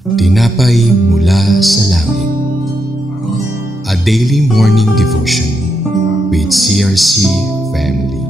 Tinapay mula sa langit. A daily morning devotion with CRC Family.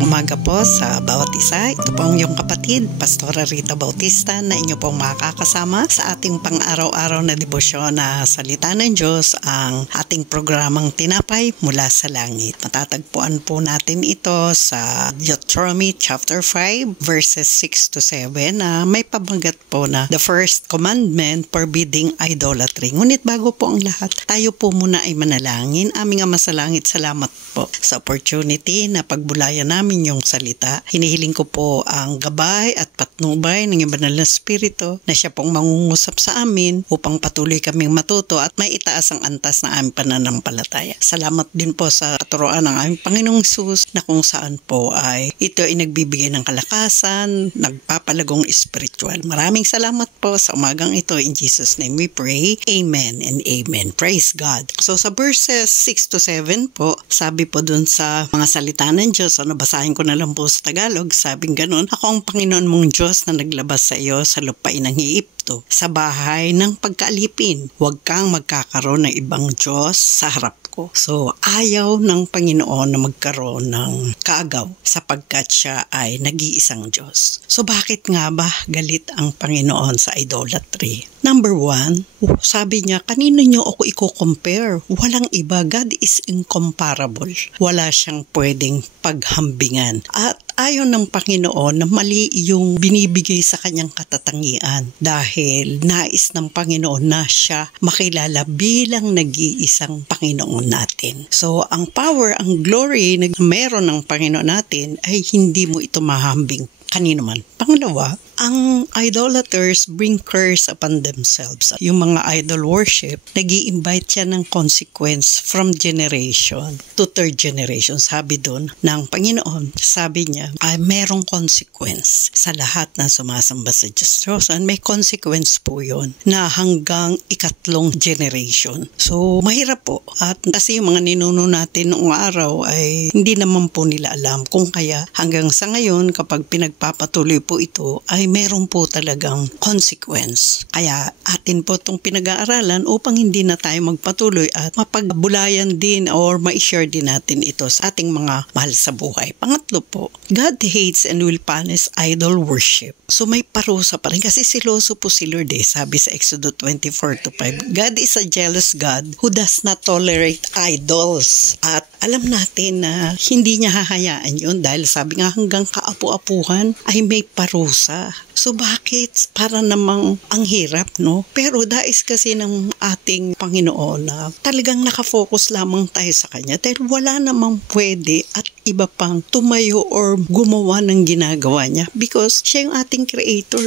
Umaga po sa bawat isa. Ito po ang iyong kapatid, Pastora Rita Bautista, na inyo pong makakasama sa ating pang-araw-araw na debosyon na salita ng Diyos, ang ating programang Tinapay mula sa Langit. Matatagpuan po natin ito sa Deuteronomy chapter 5 verses 6 to 7 na may pabanggit po na the first commandment forbidding idolatry. Ngunit bago po ang lahat, tayo po muna ay manalangin. Aming Ama sa Langit, salamat po sa opportunity na pagbulayan namin yung salita. Hinihiling ko po ang gabay at patnubay ng iyong banal na Espiritu na siya pong mangungusap sa amin upang patuloy kaming matuto at may itaas ang antas na aming pananampalataya. Salamat din po sa katuroan ng aming Panginoong Hesus na kung saan po ay ito ay nagbibigay ng kalakasan, nagpapalagong spiritual. Maraming salamat po sa umagang ito. In Jesus' name we pray. Amen and amen. Praise God. So sa verses 6 to 7 po, sabi po dun sa mga salita ng Diyos, basahin ko na lang po sa Tagalog, sabing ganun, ako ang Panginoon mong Diyos na naglabas sa iyo sa lupain ng Egypto, sa bahay ng pagkaalipin. Huwag kang magkakaroon ng ibang Diyos sa harap ko. So, ayaw ng Panginoon na magkaroon ng kaagaw sapagkat siya ay nag-iisang Diyos. So, bakit nga ba galit ang Panginoon sa idolatry? Number 1, sabi niya, kanino niyo ako i-compare? Walang iba. God is incomparable. Wala siyang pwedeng paghambingan. At ayaw ng Panginoon na mali yung binibigay sa kanyang katatangian dahil nais ng Panginoon na siya makilala bilang nag-iisang Panginoon natin. So, ang power, ang glory na meron ng Panginoon natin ay hindi mo ito mahambing kanino man. Pangalawa, ang idolaters bring curse upon themselves. Yung mga idol worship, nag-i-invite siya ng consequence from generation to third generation. Sabi doon ng Panginoon, sabi niya, ay merong consequence sa lahat ng sumasamba sa Diyos. And may consequence po yun na hanggang ikatlong generation. So, mahirap po. At kasi yung mga ninuno natin noong araw ay hindi naman po nila alam kung kaya hanggang sa ngayon kapag pinagpapatuloy po ito ay meron po talagang consequence. Kaya atin po itong pinag-aaralan upang hindi na tayo magpatuloy at mapagbulayan din or ma-share din natin ito sa ating mga mahal sa buhay. Pangatlo po, God hates and will punish idol worship. So may parusa pa rin kasi siloso po si Lord sabi sa Exodus 24:5. God is a jealous God who does not tolerate idols. At alam natin na hindi niya hahayaan yun dahil sabi nga hanggang kaapu-apuhan ay may parusa. So bakit? Para namang ang hirap, no? Pero dais kasi ng ating Panginoon na talagang nakafocus lamang tayo sa Kanya dahil wala namang pwede at iba pang tumayo or gumawa ng ginagawa niya because siya yung ating creator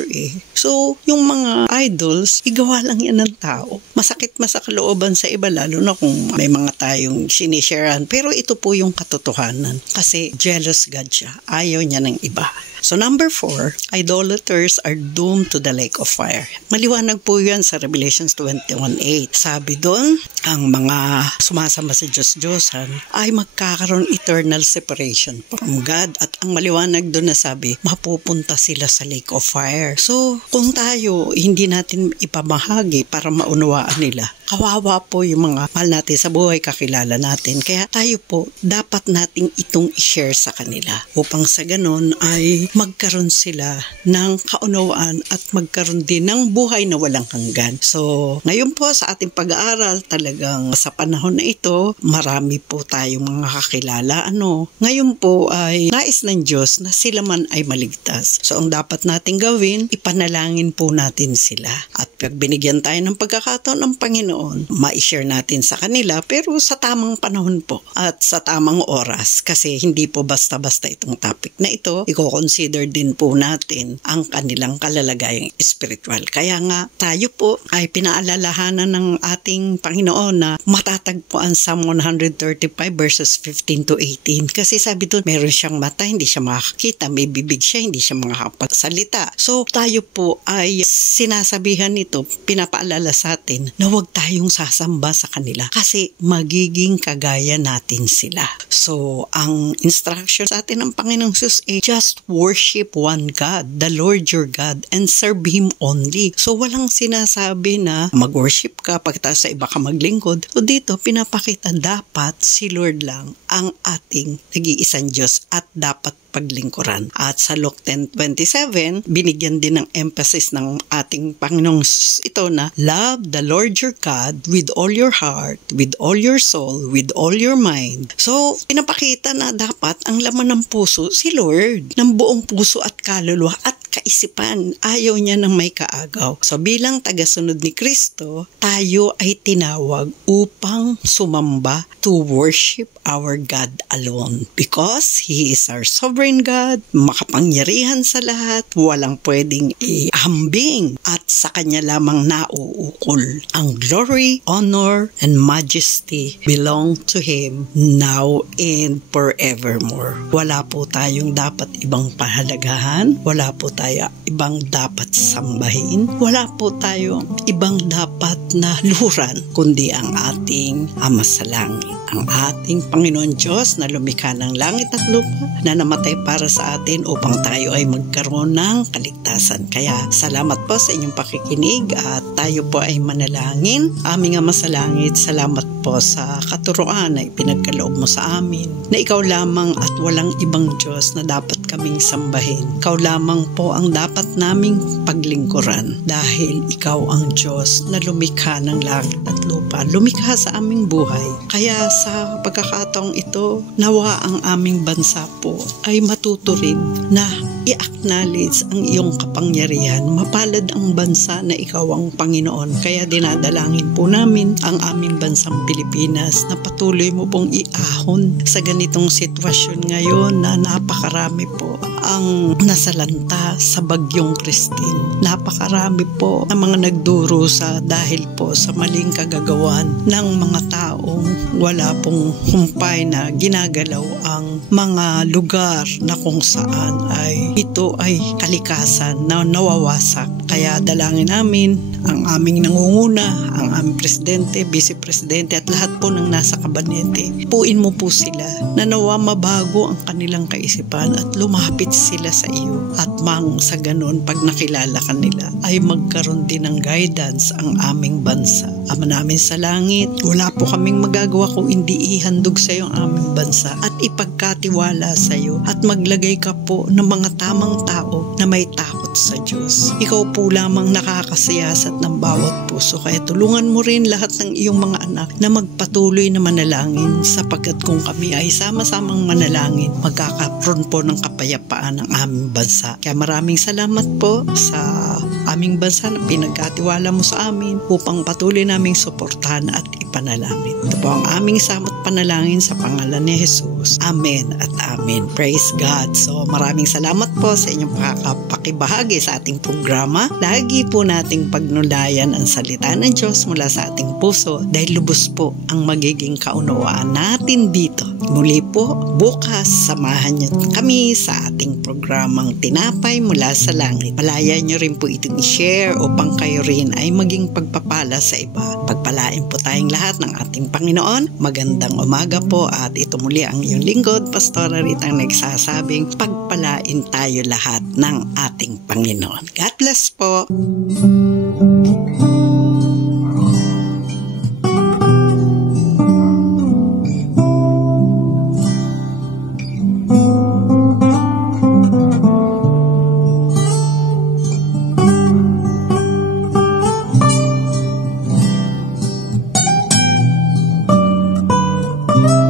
So, yung mga idols, igawa lang yan ng tao. Masakit masakalooban sa iba lalo na kung may mga tayong sinisharean. Pero ito po yung katotohanan kasi jealous God siya. Ayaw niya ng iba. So number 4, idolaters are doomed to the lake of fire. Maliwanag po yan sa Revelations 21:8. Sabi doon, ang mga sumasamba sa Diyos-Diyosan ay magkakaroon eternal separation from God. At ang maliwanag doon na sabi, mapupunta sila sa lake of fire. So kung tayo hindi natin ipamahagi para maunawaan nila, kawawa po yung mga mahal natin sa buhay, kakilala natin. Kaya tayo po, dapat nating itong i-share sa kanila upang sa ganun ay magkaroon sila ng kaunawaan at magkaroon din ng buhay na walang hanggan. So, ngayon po sa ating pag-aaral, talagang sa panahon na ito, marami po tayong mga kakilala. Ngayon po ay nais ng Diyos na sila man ay maligtas. So, ang dapat nating gawin, ipanalangin po natin sila. At pag binigyan tayo ng pagkakataon ng Panginoon, ma-share natin sa kanila pero sa tamang panahon po at sa tamang oras kasi hindi po basta-basta itong topic na ito. I-consider din po natin ang kanilang kalalagayang spiritual. Kaya nga tayo po ay pinaalalahanan ng ating Panginoon na matatagpuan sa 135 verses 15 to 18 Kasi sabi doon, meron siyang mata, hindi siya makakita. May bibig siya, hindi siya makakapagsalita. So, tayo po ay sinasabihan nito, pinapaalala sa atin na huwag tayong sasamba sa kanila kasi magiging kagaya natin sila. So, ang instruction sa atin ng Panginoong Sus ay just worship one God, the Lord your God, and serve Him only. So, walang sinasabi na mag-worship ka, pagkatapos sa iba ka maglingkod. So, dito, pinapakita dapat si Lord lang ang ating nag-iisang Diyos at dapat paglingkuran. At sa Luke 10:27, binigyan din ng emphasis ng ating Panginoong ito na love the Lord your God with all your heart, with all your soul, with all your mind. So, pinapakita na dapat ang laman ng puso si Lord, ng buong puso at kaluluwa at kaisipan. Ayaw niya ng may kaagaw. So, bilang tagasunod ni Kristo, tayo ay tinawag upang sumamba to worship our God alone because He is our sovereign God, makapangyarihan sa lahat, walang pwedeng ihambing at sa Kanya lamang nauukol. Ang glory, honor, and majesty belong to Him now and forevermore. Wala po tayong dapat ibang pahalagahan, wala po tayo ibang dapat sambahin, wala po tayo ibang dapat na luhuran, kundi ang ating Ama sa Langit, ang ating Panginoon Diyos na lumikha ng langit at lupa, na namatay para sa atin upang tayo ay magkaroon ng kaligtasan. Kaya salamat po sa inyong pakikinig at tayo po ay manalangin. Aming Ama sa Langit, salamat po sa katuruan na ipinagkaloob mo sa amin, na ikaw lamang at walang ibang Diyos na dapat kaming sambahin. Ikaw lamang po ang dapat naming paglingkuran dahil ikaw ang Diyos na lumikha ng langit at lupa, lumikha sa aming buhay. Kaya sa pagkakataong ito, nawa ang aming bansa po ay matuto rin na i-acknowledge ang iyong kapangyarihan. Mapalad ang bansa na ikaw ang Panginoon. Kaya dinadalangin po namin ang aming bansang Pilipinas na patuloy mo pong iahon sa ganitong sitwasyon ngayon na napakarami po ang nasalanta sa bagyong Christine. Napakarami po ang mga nagdurusa dahil po sa maling kagagawan ng mga taong wala pong humpay na ginagalaw ang mga lugar na kung saan ay ito ay kalikasan na nawawasak. Kaya dalangin namin ang aming nangunguna, ang aming presidente, vice-presidente at lahat po ng nasa kabinete. Puin mo po sila na nawa mabago ang kanilang kaisipan at lumapit sila sa iyo. At sa ganun, pag nakilala ka nila, ay magkaroon din ng guidance ang aming bansa. Ama namin sa langit, wala po kaming magagawa kung hindi ihandog sa iyo ang aming bansa at ipagkatiwala sa iyo at maglagay ka po ng mga tamang tao na may takot sa Diyos. Ikaw po lamang nakakasiyasat ng bawat puso, kaya tulungan mo rin lahat ng iyong mga anak na magpatuloy na manalangin sapagkat kung kami ay sama-samang manalangin, magkakaroon po ng kapayapaan ang aming bansa. Kaya maraming salamat po sa aming bansa na pinagkatiwala mo sa amin upang patuloy naming suportahan at ipanalangin. Ito po ang aming samot panalangin sa pangalan ni Jesus. Amen at amen. Praise God. So maraming salamat po sa inyong pakibahagi sa ating programa. Lagi po nating pagnulayan ang salita ng Diyos mula sa ating puso dahil lubos po ang magiging kaunawaan natin dito. Muli po, bukas samahan niyo kami sa ating programang Tinapay Mula sa Langit. Palayan niyo rin po itong i-share upang kayo rin ay maging pagpapala sa iba. Pagpalain po tayong lahat ng ating Panginoon. Magandang umaga po at ito muli ang iyong lingkod, Pastora Rita, ang nagsasabing pagpalain tayo lahat ng ating Panginoon. God bless po. you.